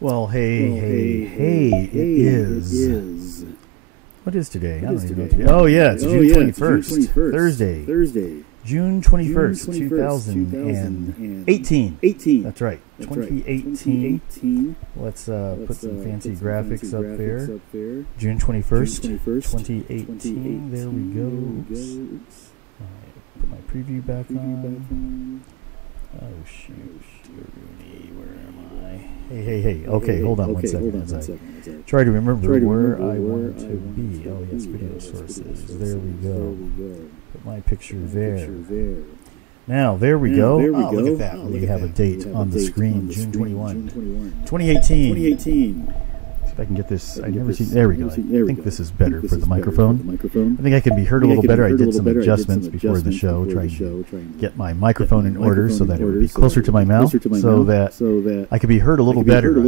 Well, hey, it is. What is today? I don't even know today. Oh, yeah, it's June 21st. Thursday. June 21st, 2018. That's right, 2018. Let's put some fancy graphics up there. June 21st, 2018. There we go. Oops. Put my preview back on. Oh, shoot. Where am I? Hey. Okay, hold on one second as I try to remember where I want to be. Oh, yes, video sources. There we go. Put my picture there. Now, there we go. Oh, look at that. We have a date on the screen. June 21, 2018. See if I can get this. I've never seen. There we go. I think this is better for the microphone. I think I can be heard a little better. I did some adjustments before the show, trying to get my microphone in order so that it would be closer to my mouth, so that I could be heard a little better. I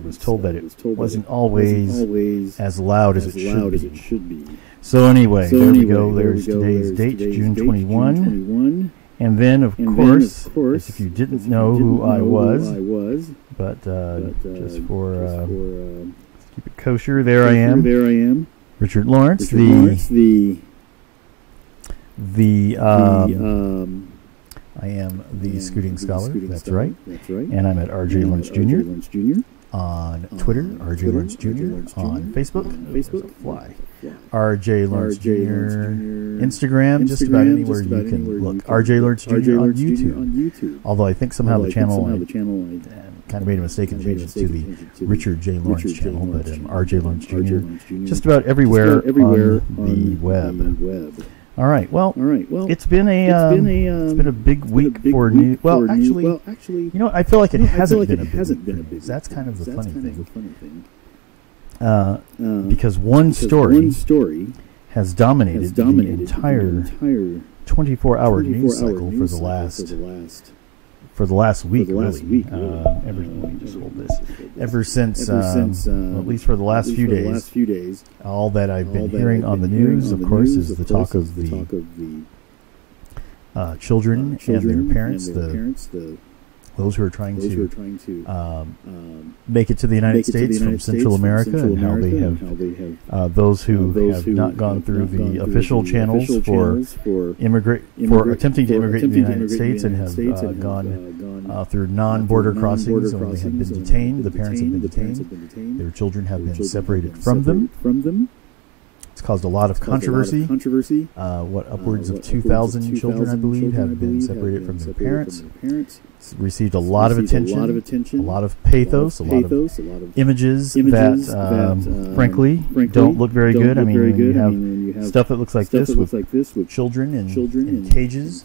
was told that it wasn't always as loud as it should be. So anyway, there we go. There's today's date, June 21. And then, of course, as if you didn't know who I was, but just for keep it kosher, there I am. Richard Lawrence, I am the Scooting Scholar, that's right. And I'm at R.J. Lawrence Jr. on Twitter, R.J. Lawrence Jr. on Facebook. Fly. R.J. Lawrence Jr. Instagram, just about anywhere you can look. R.J. Lawrence Jr. on YouTube. Although I think somehow the channel, I kind of made a mistake and changed it to the Richard J. Lawrence channel, but R.J. Lawrence Jr. just about everywhere on the web. All right. Well, it's been a big week for news. Well, actually, you know what? I feel like it hasn't been a big week. That's kind of the funny thing. Because one story has dominated the entire 24-hour news cycle for the last week, really. Let me just hold this. Ever since, at least for the last few days, all that I've been hearing on the news, of course, is the talk of the children and their parents, those who are trying to make it to the United States from Central America, and how they have those who have not gone through the official channels for attempting to immigrate to the United States and have gone through non-border crossings, and they have been detained. The parents have been detained. Their children have been separated from them. It's caused a lot of controversy. Upwards of 2,000 children, I believe, have been separated from their parents. It's received a lot of attention, a lot of pathos, a lot of images that, frankly, don't look very good. I mean, you have stuff that looks like this with children in cages,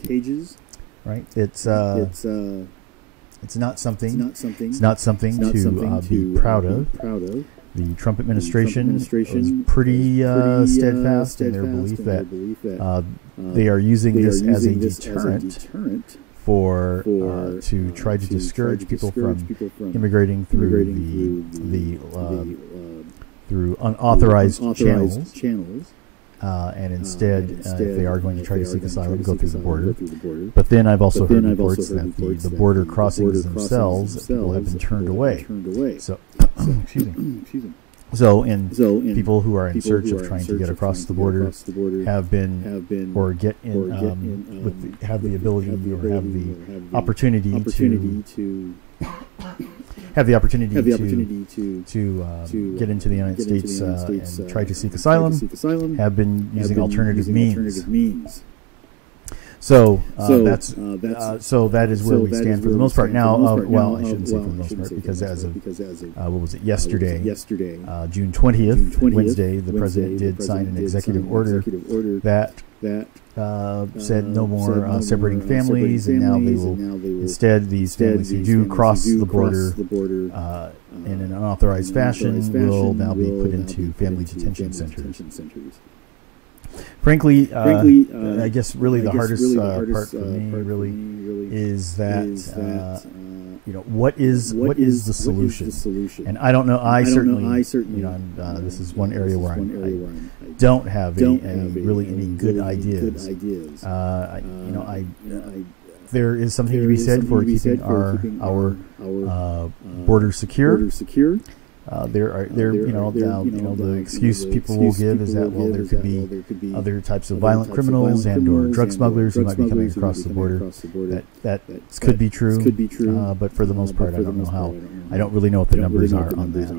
right? It's not something to be proud of. The Trump administration was pretty steadfast in their belief that they are using this as a deterrent to try to discourage people from immigrating through unauthorized channels. And instead, if they are going to try to seek asylum, go through the border. But then I've also heard reports that the border crossings themselves, people have been turned away. So, excuse me. So, people who are in search of trying to get across the border have been or get in, have the ability or have the opportunity to get into the United States and try to seek asylum, have been using alternative means. So that is where we stand for the most part. Now, well, I shouldn't say for the most part, because as of what was it, yesterday, June 20th, Wednesday, the president did sign an executive order that said no more separating families, and now they will instead, these families who do cross the border in an unauthorized fashion will now be put into family detention centers. Frankly, I guess really the hardest part for me really is that what is the solution? And I don't know. I certainly this is one area where I don't have any good ideas. there is something to be said for keeping our border secure. The excuse people will give is that, well, there could be other types of violent criminals and or drug smugglers who might be coming across the border. That could be true, but for the most part, I don't know how. I don't really know what the numbers are on that.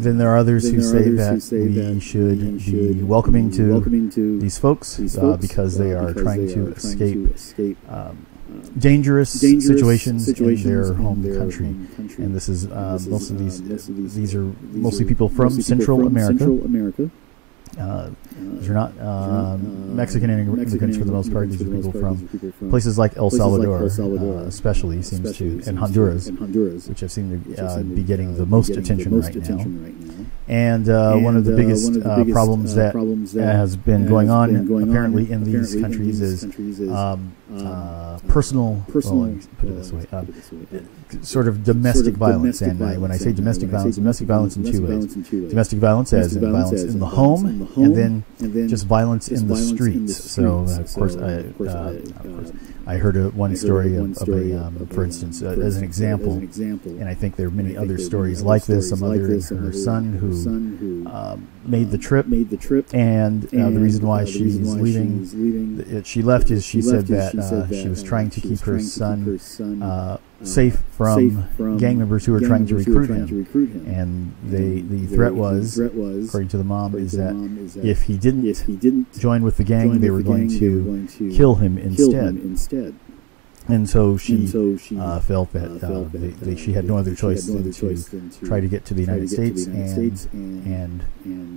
Then there are others who say that we should be welcoming to these folks because they are trying to escape dangerous situations in their home country. And this is most of these are mostly people from Central America. These are not Mexican immigrants for the most part. These are people from places like El Salvador, especially, seems to, and Honduras, which have seemed to be getting the most attention right now. And one of the biggest problems that has been going on apparently in these countries is personal, well, let me put it this way, sort of domestic violence. And when I say domestic violence in two ways. Domestic violence as in violence in the home, and then just violence in the streets. So, of course, I heard one story of for instance, as an example, and I think there are many other stories like this. A mother and her son who made the trip, and the reason why she's leaving, she left is she said that she was trying to keep her son safe from gang members who were trying to recruit him. And the threat was, according to the mom, is that if he didn't join with the gang, they were going to kill him instead. And so she felt that she had no other choice than to try to get to the United States and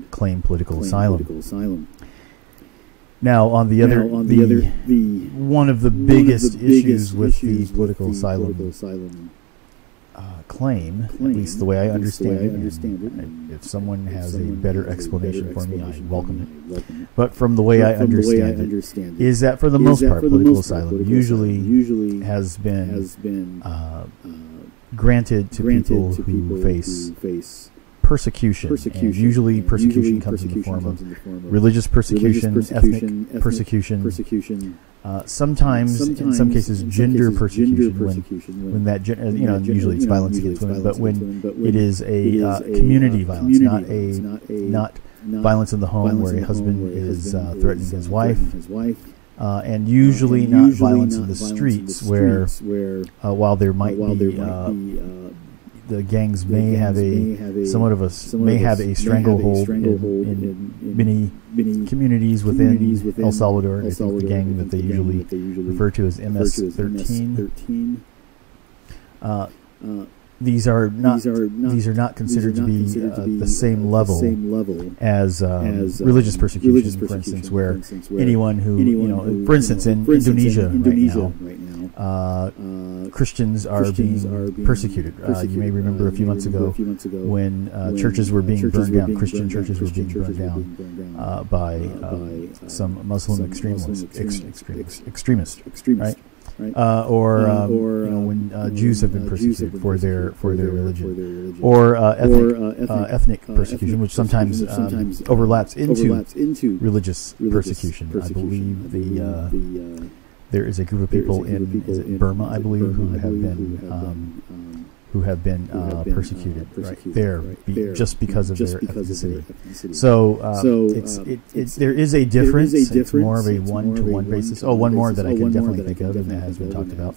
claim political asylum. Now, on the other, one of the biggest issues with the political asylum claim, at least the way I understand it, and if someone has a better explanation for me, I welcome it. But from the way I understand it, is that for the most part, political asylum usually has been granted to people who face persecution. And usually persecution comes in the form of religious persecution, ethnic persecution, sometimes, in some cases, gender persecution, when that, usually it's violence against women, but when it is a community violence, not violence in the home where a husband is threatening his wife, and usually not violence in the streets where, while there might be the gangs may have a stranglehold in many communities within El Salvador. I think the gang that they usually refer to as MS-13. These are not considered to be the same level as religious persecution, for instance, where anyone who, for instance, in Indonesia right now, Christians are being persecuted. You may remember a few months ago when churches were being burned down, Christian churches were being burned down by some Muslim extremists, right? When Jews have been persecuted for their religion, or ethnic persecution, which sometimes overlaps into religious persecution. I believe there is a group of people in Burma, I believe, who have been persecuted right there just because of their ethnicity. So there is a difference. It's more of a one-to-one basis. Oh, one more that I can definitely think of, and that has been talked about.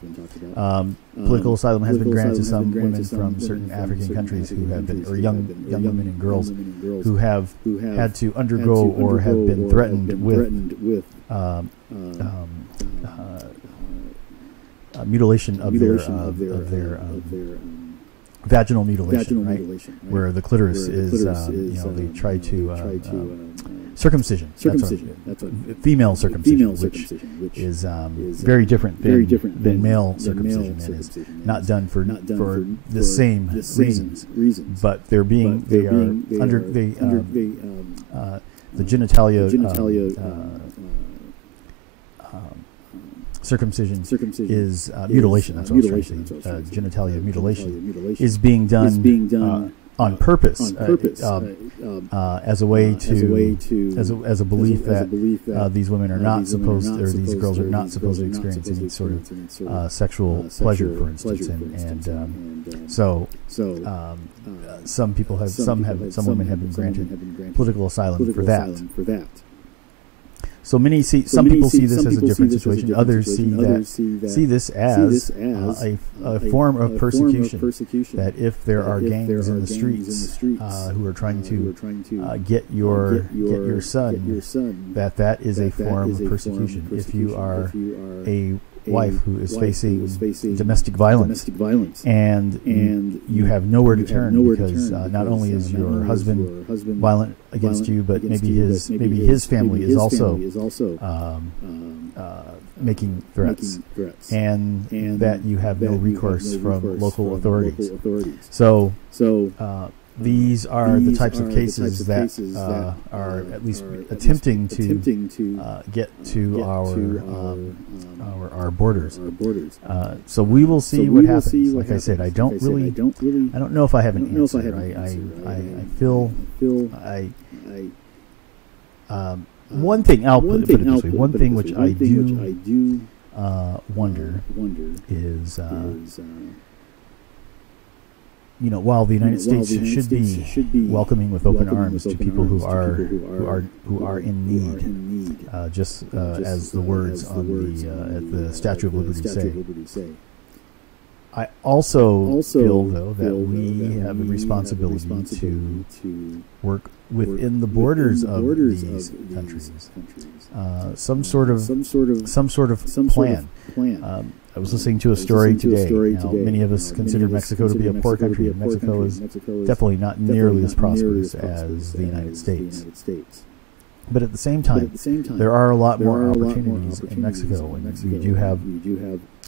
Political asylum has been granted to some women from certain African countries who have been, or young women and girls who have had to undergo or have been threatened with mutilation of their vaginal mutilation, right? Where the clitoris is, they try to circumcision. That's what female circumcision, which is very different than male circumcision, and is not done for the same reasons. But the genitalia circumcision is mutilation. That's what I was trying to say. Genitalia mutilation is being done on purpose. as a way to as a belief that these women are not supposed, or these girls are not supposed to experience any sort of sexual pleasure, for instance, and so some women have been granted political asylum for that. So some people see this as a different situation. Others see this as a form of persecution. That if there are gangs in the streets who are trying to get your son, that is a form of persecution. If you are a wife who is facing domestic violence, and you have nowhere to turn because not only is your husband violent against you, but maybe his family is also making threats, and that you have no recourse from local authorities. So these are the types of cases that are at least attempting to get to our borders. So we will see what happens. Like I said, I don't know if I have an answer. I feel one thing. I'll put it this way. One thing which I do wonder is. While the United States should be welcoming with open arms to people who are in need, just as the words on at the Statue of Liberty say, I also feel though that we have a responsibility to work within the borders of these countries, some sort of plan. I was listening to a story today. Now, many of us consider Mexico to be a poor country, and Mexico is definitely not nearly as prosperous as the United States. But at the same time, there are a lot more opportunities in Mexico, and you do have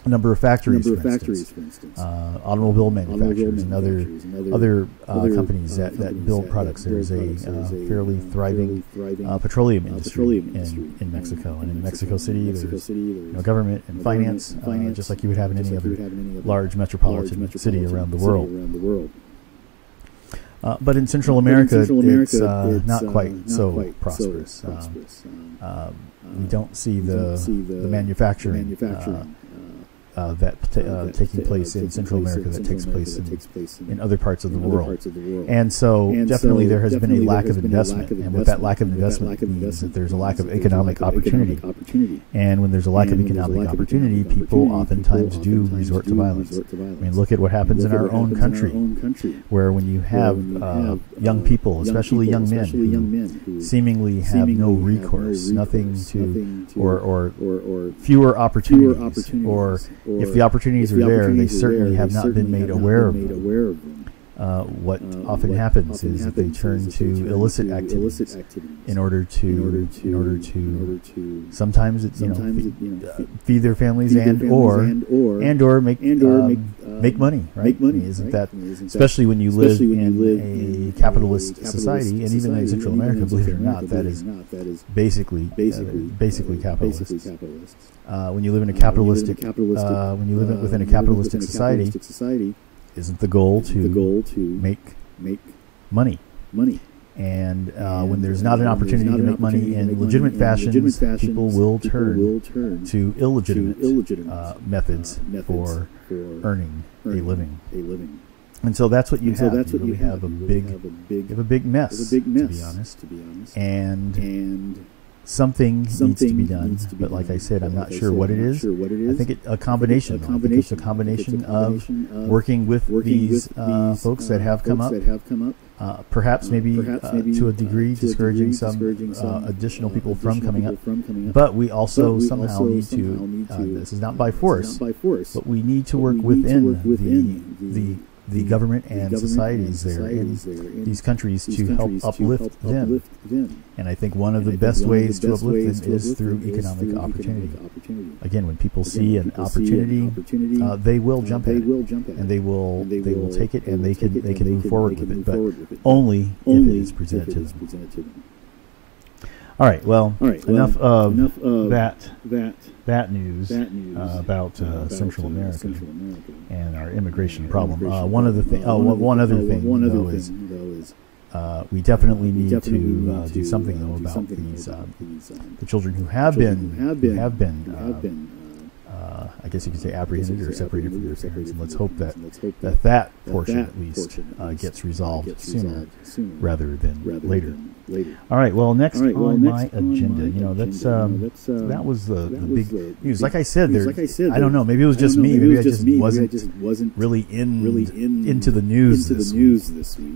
a number of factories, for instance, automobile manufacturers and other companies that build products. There's a fairly thriving petroleum industry in Mexico, and in Mexico City there's government and finance, just like you would have in any other large metropolitan city around the world. But in Central America, it's not quite so prosperous. We don't see the manufacturing taking place in Central America that takes place in other parts of the world. And so definitely there has been a lack of investment, and with that lack of investment means that there's a lack of economic opportunity. And when there's a lack of economic opportunity, people oftentimes do resort to violence. I mean, look at what happens in our own country, where when you have young people, especially young men, who seemingly have no recourse, nothing to, or fewer opportunities, or if the opportunities are there, they certainly have not been made aware of them. What often happens is that they turn to illicit activities in order to sometimes feed their families and or make money, right? Isn't that, especially when you live in a capitalist society, and even in Central America, believe it or not, that is basically capitalist. When you live in a capitalistic, within a capitalistic society, isn't the goal to make money? And when there's not an opportunity to make money in legitimate fashions, people will turn to illegitimate methods for earning a living. And so that's what you have. You really have a big mess, to be honest. And something needs to be done, but like I said, I'm not sure what it is. I think it's a combination. I think it's a combination of working with these folks that have come up, perhaps maybe to a degree discouraging some additional people from coming up, but we also somehow need to, this is not by force, but we need to work within the government and societies there in these countries to help uplift them. And I think one of the best ways to uplift them is through economic opportunity. Again, when people see an opportunity, they will jump at it, and they will take it, and they can move forward with it, but only if it is presented to them. All right. Well, enough of that news about Central America and our immigration problem. One other thing, though, is we definitely need to do something though about these the children who have been I guess you could say apprehended or separated from their parents, and let's hope that portion at least gets resolved sooner rather than later. All right. Well, next on my agenda, that was the big news. Like I said, I don't know. Maybe it was just me. Maybe I just wasn't really into the news this week.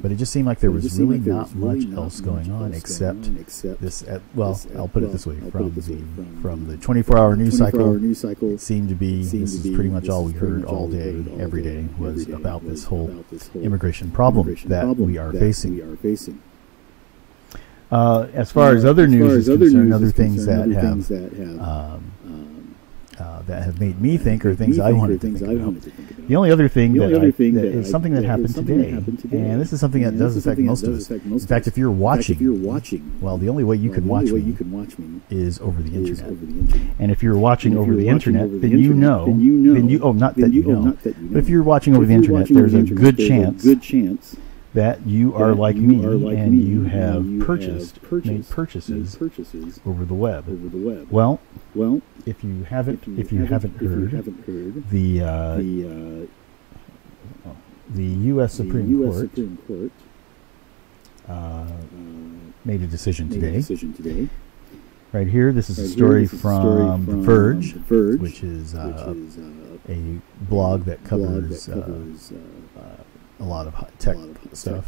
But it just seemed like there was really not much else going on except this. Well, I'll put it this way: from the 24-hour news cycle, it seemed to be this is pretty much all we heard all day, every day, was about this whole immigration problem that we are facing. As far as other news is concerned, other things that have made me think, or things I wanted to think about. The only other thing that is something that happened today, and this is something that does affect most of us. In fact, if you're watching, well, the only way you can watch me is over the internet. And if you're watching over the internet, then you know, not that you know, but if you're watching over the internet, there's a good chance that you are like me and you have made purchases over the web. Well, if you haven't heard, the U.S. Supreme Court made a decision today. Right here, this is a story from The Verge, which is a blog that covers a lot of tech stuff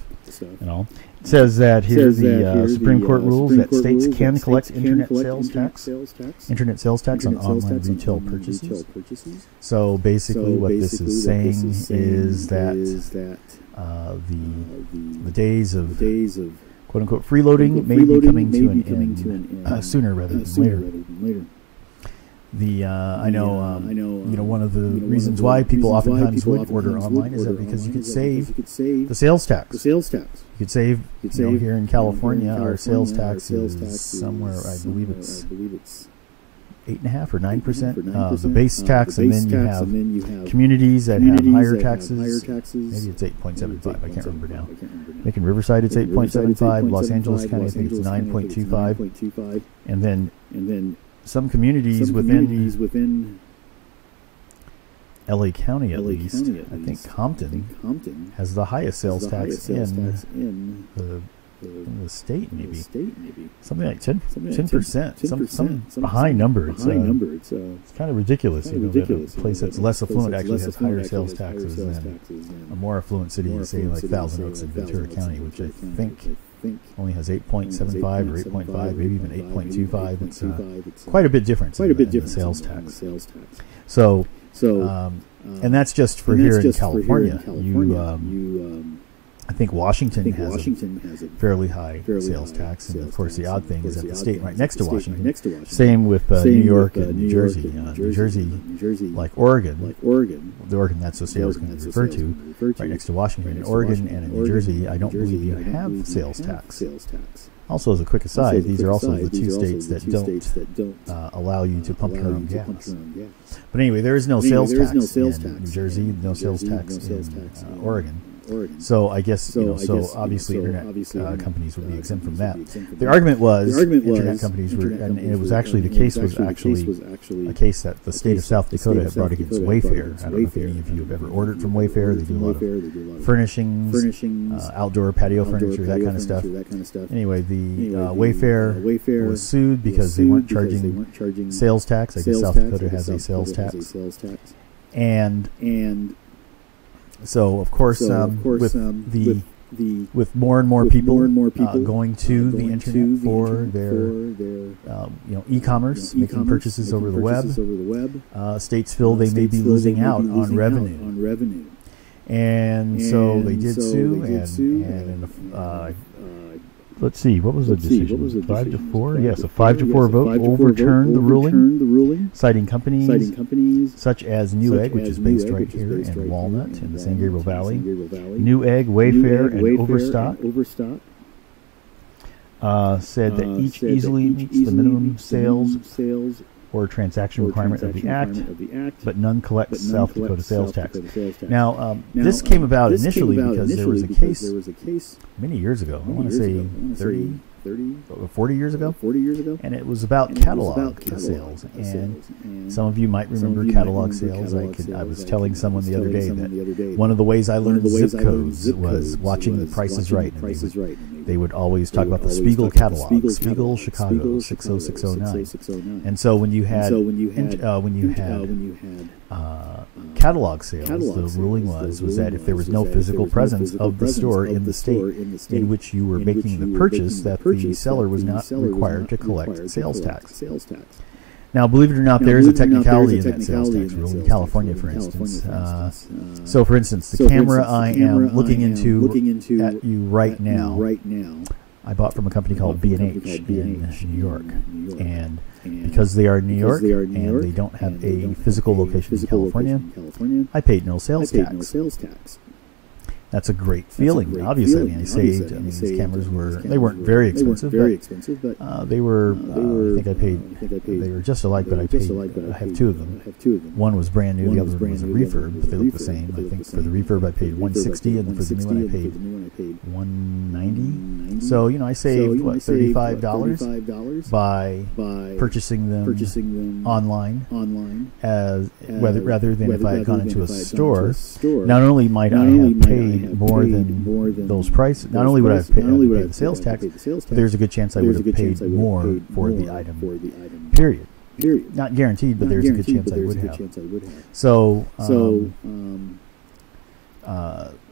and all. It says that here the Supreme Court rules that states can collect internet sales tax on online retail purchases. So basically what this is saying is that the days of quote-unquote freeloading may be coming to an end sooner rather than later. I know one of the reasons why people oftentimes would order online is that because you could save the sales tax. You could save, here in California, our sales tax is somewhere, I believe it's 8.5% or 9%, the base tax, and then you have communities that have higher taxes. Maybe it's 8.75. I can't remember now. I think in Riverside it's 8.75. Los Angeles County, I think it's 9.25. And then some communities within LA County, at least, I think Compton has the highest sales tax in the state, maybe something like 10%. Some high number. It's kind of ridiculous. That a place that's less affluent actually has higher sales taxes than a more affluent city, say like Thousand Oaks in Ventura County, which I think only has 8.75 or 8.5, maybe even 8.25. It's quite a bit difference in the sales tax. So, and that's just for here in California. I think Washington has a fairly high sales tax, and of course the odd thing is that the state right next to Washington. Same with New York and New Jersey. New Jersey, like Oregon, the Oregon that's the state I was going to refer to, right next to Washington. In Oregon and in New Jersey, I don't believe you have sales tax. Also, as a quick aside, these are also the two states that don't allow you to pump your own gas. But anyway, there is no sales tax in New Jersey, no sales tax in Oregon. So I guess so obviously internet companies would be exempt from that. The argument was internet companies were, and it was actually the case was actually a case that the state of South Dakota had brought against Wayfair. I don't know if any of you have ever ordered from Wayfair. They do a lot of furnishings, outdoor patio furniture, that kind of stuff. Anyway, the Wayfair was sued because they weren't charging sales tax. I guess South Dakota has a sales tax, and so, of course, with more and more people going to the internet for their e-commerce, making purchases over the web, states feel they may be losing out on revenue. And so they did sue, and let's see, what was the decision? 5-4? Yes, a 5-4 vote overturned the ruling, citing companies such as Newegg, which is based right here in Walnut in the San Gabriel Valley, Newegg, Wayfair, and Overstock, said that each easily meets the minimum sales or transaction requirement of the Act, but none collects South Dakota sales tax. Now, this came about initially because there was a case many years ago. I want to say 40 years ago, and it was about catalog sales. And some of you might remember catalog sales. I was telling someone the other day that one of the ways I learned zip codes was watching The Price is Right. They would always talk about the Spiegel catalog, Spiegel Chicago 60609. And so when you had catalog sales, the ruling was that if there was no physical presence of the store in the state in which you were making the purchase, that the seller was not required to collect sales tax. Now, believe it or not, there is a technicality in that sales tax rule in California, for instance. So, for instance, the camera I am looking into at you right now, I bought from a company called B&H in New York. And because they are in New York and they don't have a physical location in California, I paid no sales tax. That's a great feeling. Obviously, I saved. These cameras weren't very expensive, but they were. I think I paid. They were just alike, but I paid. I have two of them. One was brand new. The other one was a refurb. But they look the same. I think for the refurb I paid $160, and for the new one I paid $190. So I saved what, $35 by purchasing them online, rather than if I had gone into a store. Not only might I have paid more than those prices. Not only would I have paid the sales tax, but there's a good chance I would have paid more for the item. Period. Not guaranteed, but there's a good chance I would have. So,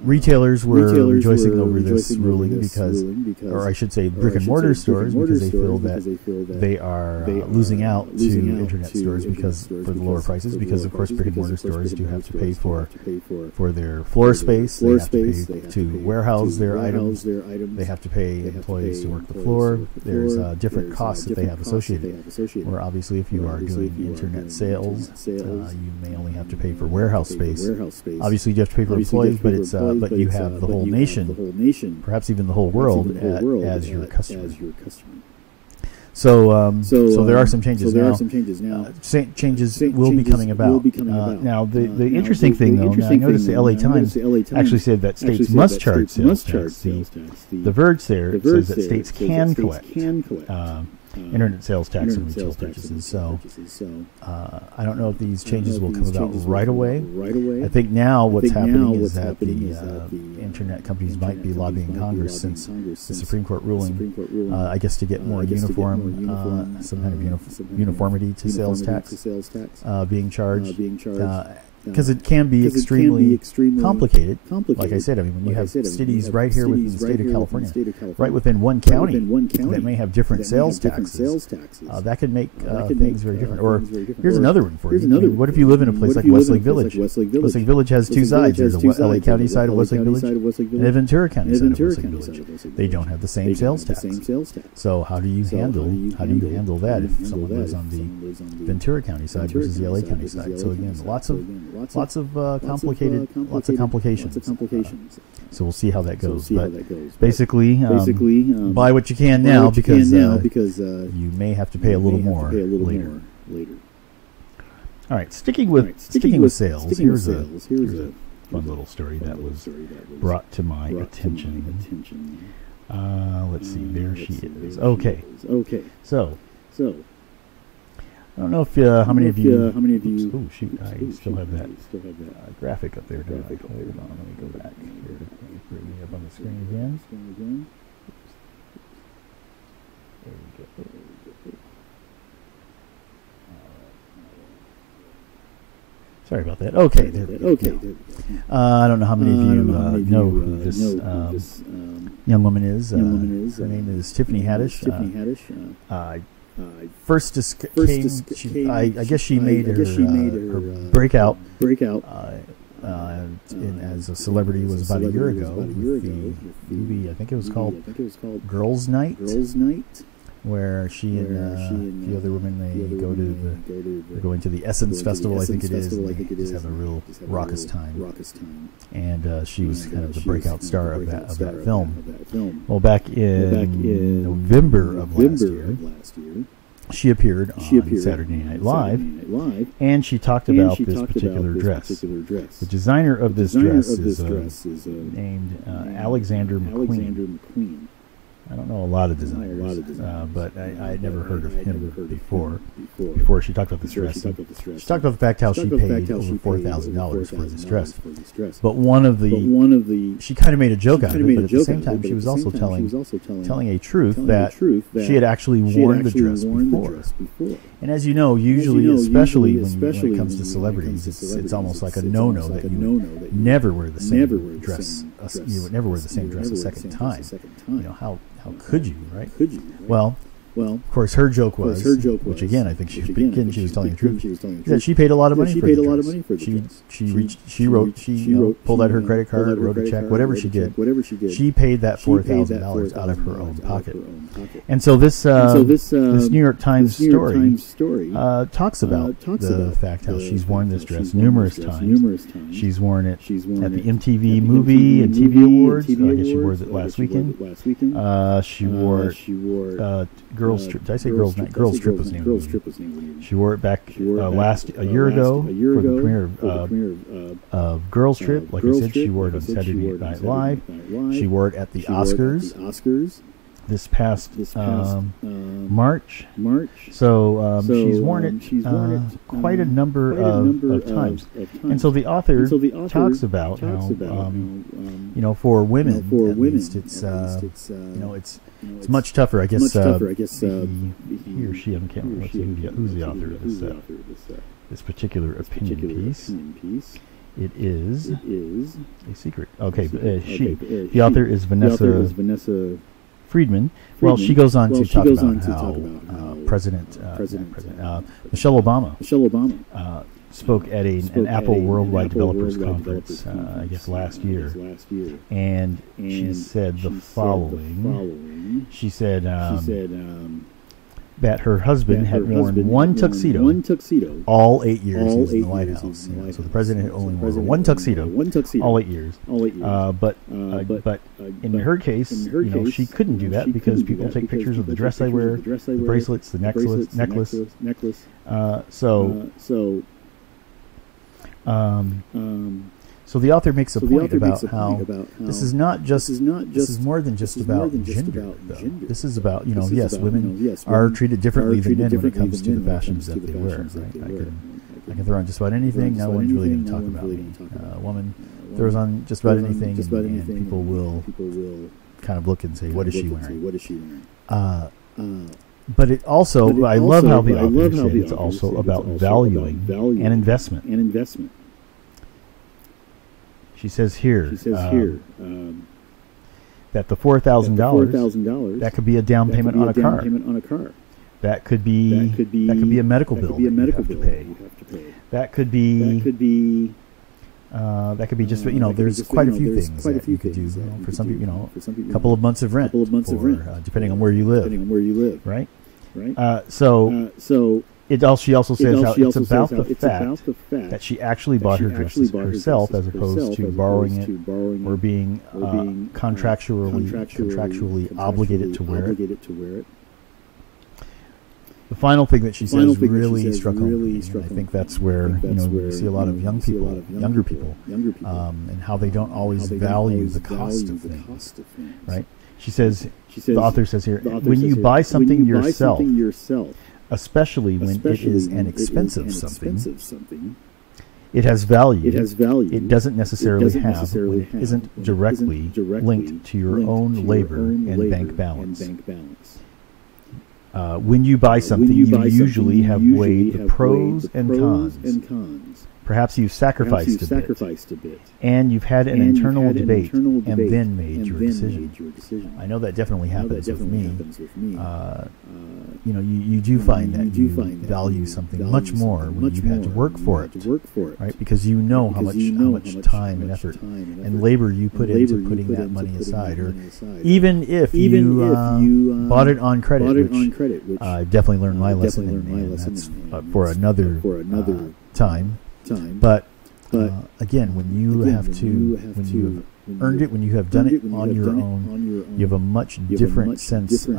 retailers were rejoicing over this ruling because, or I should say, brick and mortar stores, because they feel that they are losing out to internet stores because for the lower prices. Because of course, brick and mortar stores do have to pay for their floor space. They have to pay to warehouse their items. They have to pay employees to work the floor. There's different costs that they have associated. Where obviously, if you are doing internet sales, you may only have to pay for warehouse space. Obviously, you have to pay for employees, but it's but you have the whole nation, perhaps even the whole world, as your customer. So there are some changes now. Changes will be coming about. Now, the interesting thing, though, I noticed the LA Times actually said that states must charge sales tax. The Verge there says that states can collect internet sales tax and retail purchases. So I don't know if these changes will come about right away. I think now what's happening is that the internet companies might be lobbying Congress since the Supreme Court ruling, I guess, to get more uniform, some kind of uniformity to sales tax being charged. Because it can be extremely complicated. Like I said, when you have cities right here within the state of California, right within one county that may have different sales taxes, that could make things very different. Or here's another one for you. What if you live in a place like Westlake Village? Westlake Village has two sides. There's a LA County side of Westlake Village and a Ventura County side of Westlake Village. They don't have the same sales tax. So how do you handle that if someone lives on the Ventura County side versus the LA County side? So again, lots of complications. So we'll see how that goes. But basically, buy what you can now because you may have to pay a little more later. All right, sticking with sales. Here's a fun little story that was brought to my attention. Let's see. There she is. Okay. So. I don't know if how many of you. Oh shoot! I still have that graphic up there. Hold on, let me go back here. Let me bring it up on the screen again. There we go. Sorry about that. Okay, there we go. I don't know how many of you know who this young woman is. Her name is Tiffany Haddish. I guess she made her breakout as a celebrity was about a year ago with the movie. I think it was called Girls' Night, where she and the other women, they're going to the Essence Festival, I think it is. And they just have a real raucous time. And she was kind of the breakout star of that film. Well, back in November of last year, she appeared on Saturday Night Live, and she talked about this particular dress. The designer of this dress is named Alexander McQueen. I don't know a lot of designers, but I had never heard of him before she talked about this dress. She talked about the fact how she paid over $4,000 for this dress. But she kind of made a joke out of it, but at the same time, she was also telling a truth that she had actually worn the dress before. And as you know, usually, especially when it comes to celebrities, it's almost like a no-no that you never wear the same dress. You would never wear the same dress a second time. You know, how could you, right? Well, of course, her joke was, which again, I think she was telling the truth, that she paid a lot of money for the dress. She pulled out her credit card, wrote a check, whatever she did. She paid that $4,000 out of her own pocket. And so this New York Times story talks about the fact how she's worn this dress numerous times. She's worn it at the MTV Movie and TV Awards. I guess she wore it last weekend. She wore it. Girls Trip. Did I say Girls Night? Girls Trip was the name of the movie. She wore it back a year ago for the premiere of Girls Trip. Like I said, she wore it on Saturday Night Live. She wore it at the Oscars this past March. So she's worn it quite a number of times. And so the author talks about how, you know, for women, at least, it's much tougher, I guess. He or she, I can't remember who's the author of this particular opinion piece. It is a secret. Okay, the author is Vanessa Friedman. Well, she goes on to talk about how President Michelle Obama spoke at an Apple Worldwide Developers Conference, I guess last year, and she said the following. She said that her husband had worn one tuxedo all 8 years he was in the White House. You know, so the president had only worn one tuxedo all 8 years. But in her case, you know, she couldn't do that because people take pictures of the dress I wear, the bracelets, the necklace. So the author makes a point about how this is more than just about gender, though. This is about, you know, yes, women are treated differently than men when it comes to the fashions that they wear, right? I can throw on just about anything. No one's really going to talk about me. A woman throws on just about anything, and people will kind of look and say, what is she wearing? But it also, I love how the author said it's also about valuing and investment. She says here that the $4,000 that could be a down payment on a car. That could be a medical bill that you have to pay. That could be just, you know, there's quite a few things that you could do. You know, for some people, you know, a couple of months of rent, depending on where you live, right? So she also says how it's about the fact that she actually bought her dresses herself as opposed to borrowing it or being contractually obligated to wear it. The final thing that she says really struck home me, and I think that's where, you know, we see a lot of younger people, and how they don't always value the cost of things, right? She says, the author says here, when you buy something yourself, especially when it is an expensive something, it has value. It doesn't necessarily have when it isn't directly linked to your own labor and bank balance. When you buy something, you usually have weighed the pros and cons. Perhaps you've sacrificed a bit, and you've had an internal debate, and then made your decision. I know that definitely happens with me. You know, you do find that you value something much more when you've had to work for it, right? Because you know how much time and effort and labor you put into putting that money aside, or even if you bought it on credit, which I definitely learned my lesson, and that's for another time. But again, when you've earned it, when you have done it on your own, you have a much different sense of,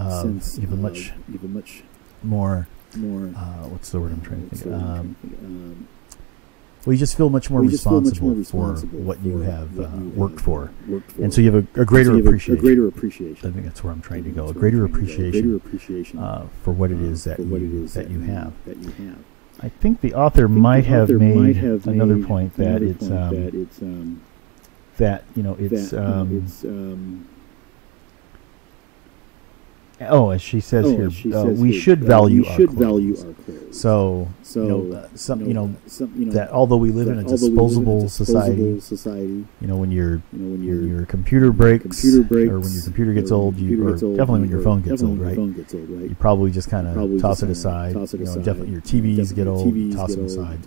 you have a much more what's the word I'm trying to think of? Well, you just feel much more responsible for what you have worked for, and so you have a greater appreciation. I think that's where I'm trying to go. A greater appreciation for what it is that you have. I think the author might have made another point that it's that as she says here, we should value our clothes. So that although we live in a disposable society, when your computer breaks, or when your computer gets old, or definitely when your phone gets old, right? You probably just kind of toss it aside. Definitely your TVs get old, you toss them aside.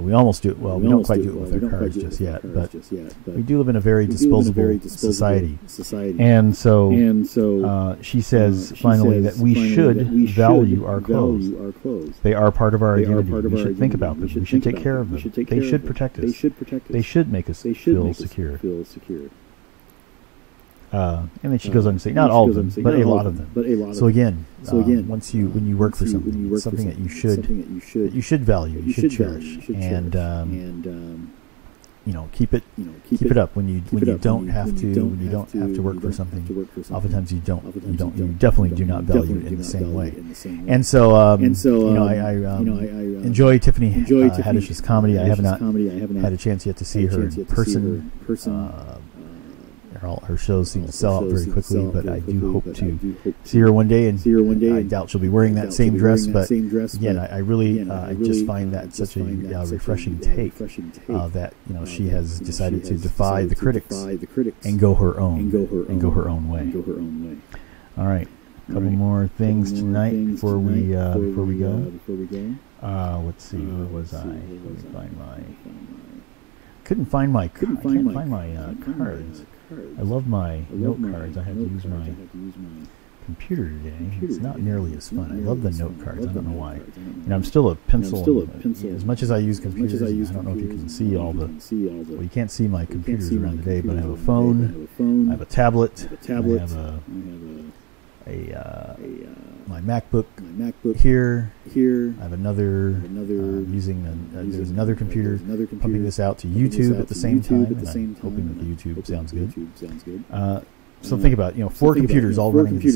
We almost do it. Well, we don't quite do it with our cars just yet, but we do live in a very disposable society. And so she says finally that we should value our clothes. They are part of our identity. We should think about them. We should take care of them. They should protect us. They should make us feel secure. And then she goes on to say, not all of them, but a lot of them. So again, when you work for something, it's something that you should value, you should cherish, and keep it up when you don't have to work for something. Oftentimes you definitely do not value it in the same way. And so I enjoy Tiffany Haddish's comedy. I have not had a chance yet to see her in person. Her shows seem to sell out very quickly, but I do hope to see her one day. And I doubt she'll be wearing that same dress. But again, I really just find that such a refreshing take that she has decided to defy the critics and go her own way. All right, a couple more things tonight before we go. Let's see, where was I? Let me find my. I can't find my cards. I love my note cards. I have to use my computer today. It's not nearly as fun. I love the note cards. I don't know why. And I'm still a pencil. As much as I use computers, I don't know if you can see all the. Well, you can't see my computers around today, but I have a phone. I have a tablet. I have my MacBook here. I have another there's another computer pumping this out to YouTube at the same time, and I'm hoping that the YouTube sounds good. So think about 4 computers all running at the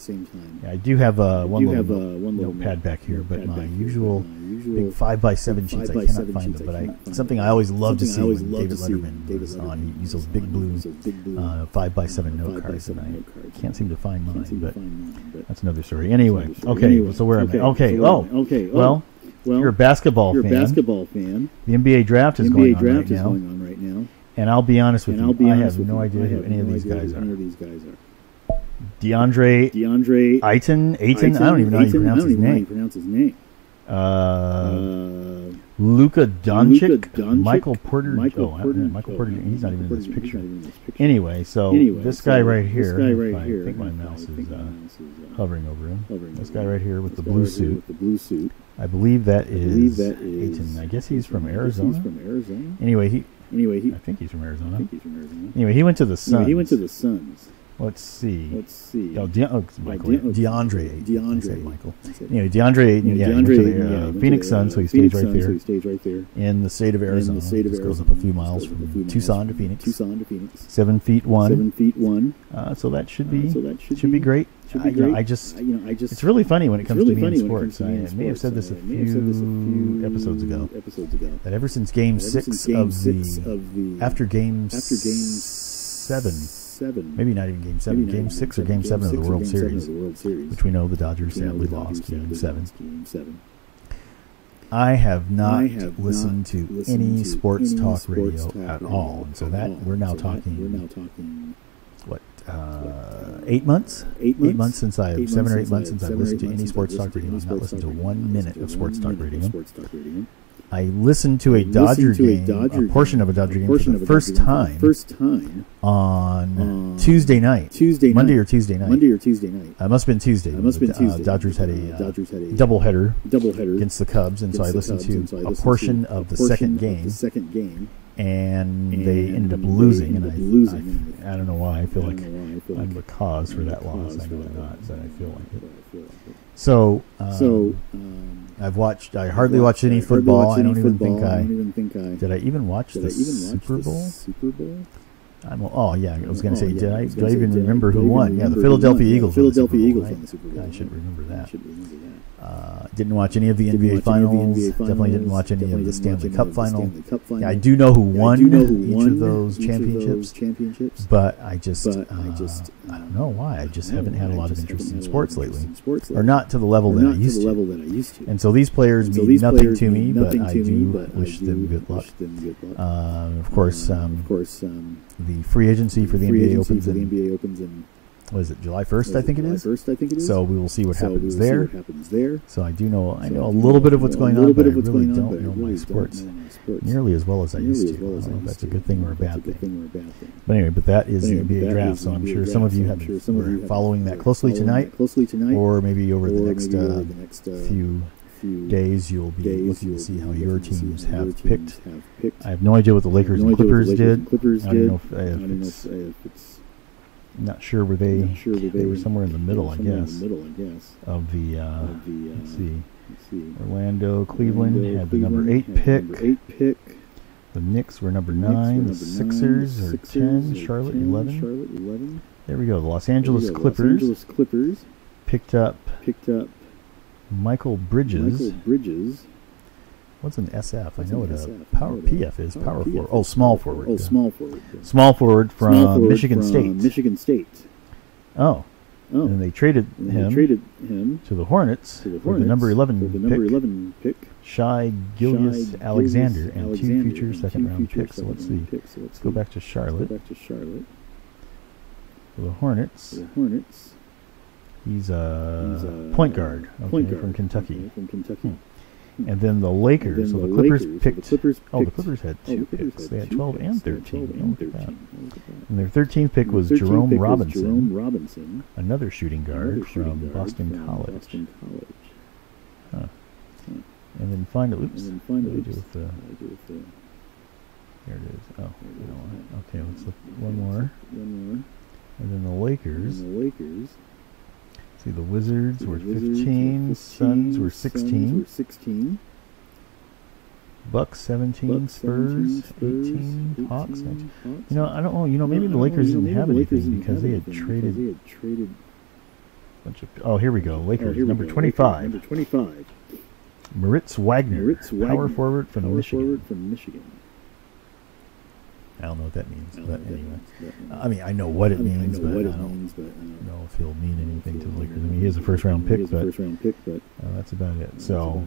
same time. Yeah, I do have one little notepad back here, but my usual big 5x7 sheets, I cannot find them. But something I always love to see when David Letterman was on, he used those big blue 5x7 note cards, and I can't seem to find mine. But that's another story. Anyway, okay. So where am I? Okay. Well, you're a basketball fan. The NBA draft is going on right now. And I'll be honest with you, I have no idea who any of these guys are. DeAndre Ayton? I don't even know how you pronounce his name. Luka Doncic? Michael Porter? Michael Porter, he's not even in this picture. Anyway, so this guy right here, I think my mouse is hovering over him. This guy right here with the blue suit. I believe that is Ayton. I guess he's from Arizona. Anyway, I think he's from Arizona. Anyway, he went to the Suns. Let's see. DeAndre Ayton. Michael. Anyway, DeAndre Ayton, he went to the Phoenix Suns, so he stays right there in the state of Arizona. Just goes up a few miles from Tucson to Phoenix. 7'1". So that should be great. It's really funny when it comes to me in sports. I may have said this a few episodes ago. That ever since Game 6 after Game 7. Maybe not even Game 7. Game 6 or Game 7 of the World Series, which we know the Dodgers sadly lost Game 7. I have not listened to any sports talk radio at all, and so that we're now talking. What? 8 months? 8 months since 7 or 8 months since I've listened to any sports talk radio. I've not listened to 1 minute of sports talk radio. I listened to a Dodger game, a portion of a Dodger game for the first time on Tuesday night. Monday or Tuesday night. It must have been Tuesday. Dodgers had a doubleheader against the Cubs, and so I listened to a portion of the second game. and they ended up losing. And I don't know why. I feel like I'm the cause for that loss. I know I'm not, but I feel like it. So, I hardly watched any football. I don't even think did I even watch the Super Bowl? Oh yeah, I was going to say, do I even remember who won? Yeah, the Philadelphia Eagles won the Super Bowl. I should remember that. Didn't watch any of the NBA finals. Definitely didn't watch any of the Stanley Cup final. Yeah, I do know who won each of those championships, but I don't know why. I just haven't had a lot of interest in sports lately, or not to the level that I used to. And so these players mean nothing to me, but I do wish them good luck. Of course, the free agency for the NBA opens in, what is it, July 1st, I think it is? So we will see what happens there. So I know a little bit of what's going on, but I really don't know my sports nearly as well as I used to. I don't know if that's a good thing or a bad thing. But anyway, that is the NBA draft, so I'm sure some of you are following that closely tonight, or maybe over the next few days you'll be looking to see how your teams have picked. I have no idea what the Lakers and Clippers did. I don't know if it's... Not sure where they were somewhere in the middle, I guess. Of the let's see. Orlando, Cleveland had the number 8 pick. The Knicks were number 9. The Sixers are 10. Charlotte 11. There we go. The Los Angeles Clippers picked up Michael Bridges. What's an SF? I know what a power PF is. Power forward. Oh, small forward. Small forward from Michigan State. Oh. And they traded him to the Hornets for the number 11 pick. Shai Gilgeous-Alexander and 2 future second-round picks. So let's see. Let's go back to Charlotte. For the Hornets. He's a point guard from Kentucky. And then the Lakers. So the Clippers picked. Oh, the Clippers had 2 picks. They had 12 and 13. Look at that. And their 13th pick was Jerome Robinson, another shooting guard from Boston College. Huh. And then finally, oops. What did I do with the? There it is. Oh, you know what? Okay, let's look one more. And then the Lakers. See, the Wizards were 15, Suns were 16, Bucks 17, Spurs 18, Hawks 19. You know, I don't know. You know, maybe the Lakers didn't have anything because they had traded a bunch of. Oh, here we go. Lakers number 25. Moritz Wagner, power forward from Michigan. I don't know what that means, but anyway. I mean, I know what it means, but I don't know if he'll mean anything to the Lakers. I mean, he is a first-round pick, but that's about it. So,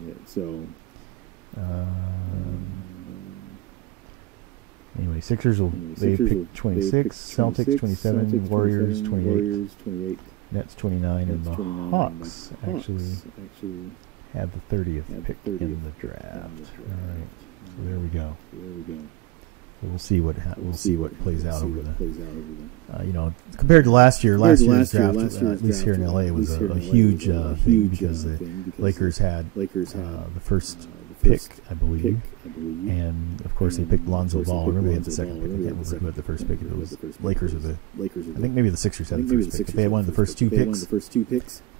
anyway, Sixers they picked 26, Celtics 27, Warriors 28, Nets 29, and the Hawks actually had the 30th pick in the draft. All right, so there we go. We'll see what plays out over the you know, compared to last year's draft, at least here in LA, was a huge thing because the Lakers had the first pick, I believe, and of course they picked Lonzo Ball. Remember they had the second pick. I can't remember who had the first pick. It was Lakers or I think maybe the Sixers had the first pick. But they had one of the first two picks,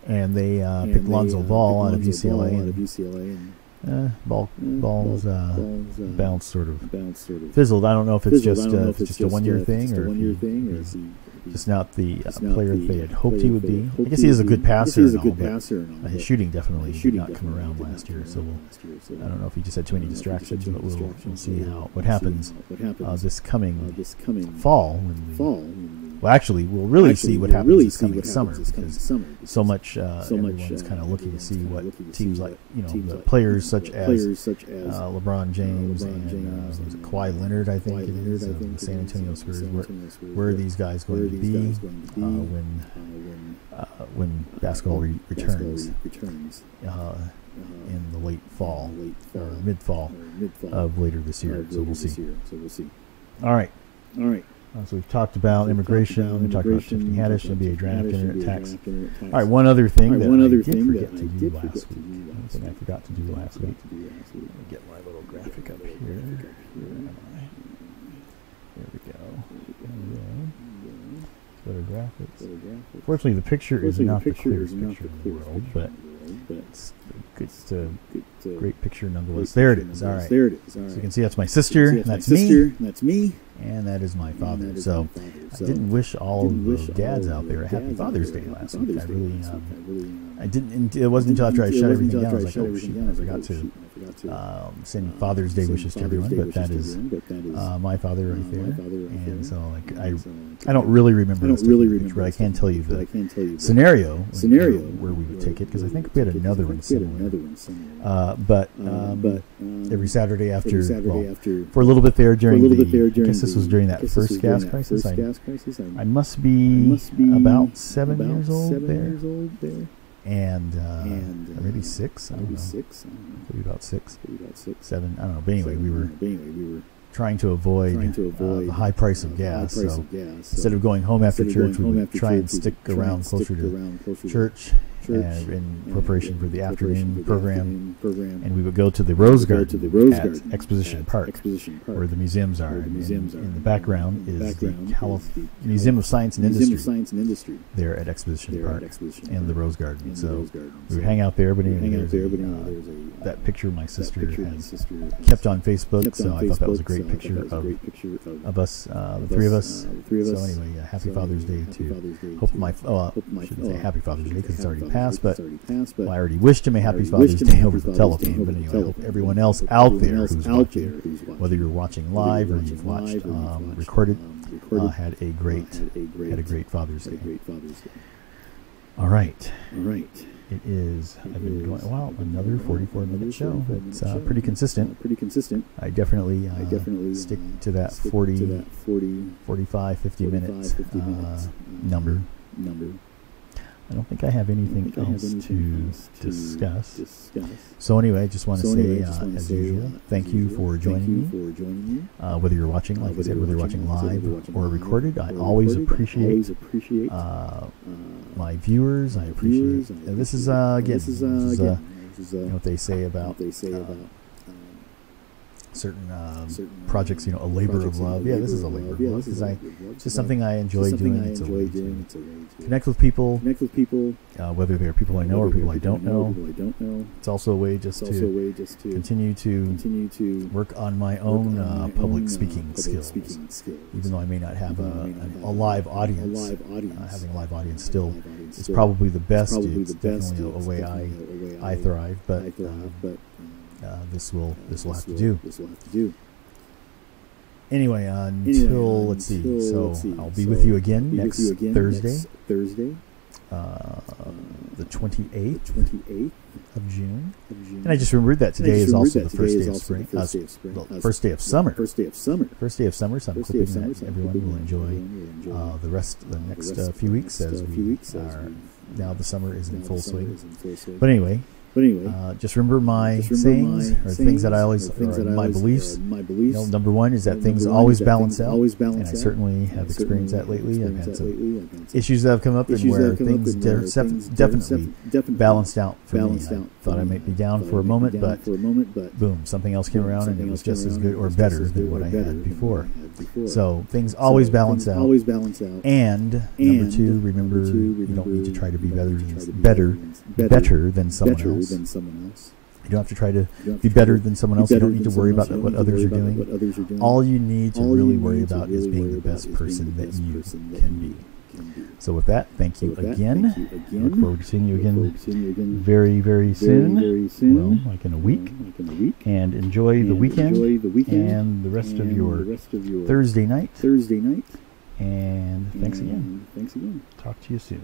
and they picked Lonzo Ball out of UCLA. Ball's bounce sort of fizzled. I don't know if it's just a 1 year thing or if he's just not the player that they had hoped he would be. I guess he is a good passer. But his shooting definitely did not come around last year. So I don't know if he just had too many distractions, but we'll see what happens this coming fall. Well, actually, we'll really see what happens this coming summer because so much everyone's kind of looking to see what teams like, you know, the players such as LeBron James and Kawhi Leonard, I think it is, the San Antonio Spurs. Where are these guys going to be when basketball returns in the late fall or mid-fall of later this year? So we'll see. All right. So we've talked about immigration. We talked about Tiffany Haddish, NBA draft, internet tax. All right, one other thing that I did forget to do last week. One thing I forgot to do last week. Let me get my little graphic up here. Where am I? There we go. Better graphics. Fortunately, the picture is not the clearest picture in the world, but it's a great picture nonetheless. There it is. All right. So you can see that's my sister. That's me. And that is my father. So I didn't wish all of the dads out there a happy Father's Day last week. I didn't. It wasn't until after I shut everything down I was like, oh shit, I forgot to send Father's Day wishes to everyone. But that is my father right there. And so like I don't really remember this picture, but I can tell you the scenario where we would take it, because I think we had another one similar. But every Saturday after, for a little bit there during I guess this was during that first gas crisis. I must be about 7 years old there. And or maybe 6. I don't know. Maybe about 6, 7. I don't know. But anyway, we were trying to avoid the high price of gas. So instead of going home after church, we would try and stick around closer to church in preparation for the afternoon program, and we would go to the Rose Garden at Exposition Park, where the museums are. In the background is the Museum of Science and Industry there at Exposition Park and the Rose Garden. So we would hang out there. But anyway, that picture my sister has kept on Facebook, so I thought that was a great picture of us, the three of us. So anyway, happy Father's Day to hope my I shouldn't say happy Father's Day because it's already passed. But I already wished him a happy Father's Day over the telephone. But anyway, I hope everyone else out there who's watching, whether you're watching live or you've watched recorded, had a great Father's Day. All right. It is. I've been going another 44-minute show. It's pretty consistent. I definitely stick to that 40, 45, 50 minutes number. I don't think I have anything else to discuss. So anyway, I just want to say, as usual, thank you for joining me. Whether you're watching, like I said, whether you're watching live or recorded, I always appreciate my viewers. I appreciate. This is again, what they say about certain projects, a labor of love. Yeah, this is a labor of love because it's just something I enjoy doing. It's a way to connect with people, whether they're people I know or people I don't know. It's also a way just to continue to work on my own public speaking skills. Even though I may not have a live audience, having a live audience still is probably the best. It's definitely a way I thrive, but this will have to do. Anyway, until let's see. So I'll be with you again next Thursday, the 28th of June. And I just remembered that today is also the first day of spring. First day of summer. First day of summer. So I'm hoping that everyone will enjoy the next few weeks as we are now. The summer is in full swing. But anyway. Just remember my sayings, or things that I always, or my beliefs. Number one is that things always balance out, and I certainly have experienced that lately. I've had some issues that have come up, and where things definitely balanced out for me. I thought I might be down for a moment, but boom, something else came around, and it was just as good or better than what I had before. So things always balance out. And number two, remember you don't need to try to be better than someone else. You don't have to try to be better than someone else. You don't need to worry about what others are doing. All you need to really worry about is being the best person that you can be. So with that, thank you again. I look forward to seeing you again very, very soon. Well, like in a week. And enjoy the weekend and the rest of your Thursday night. And thanks again. Talk to you soon.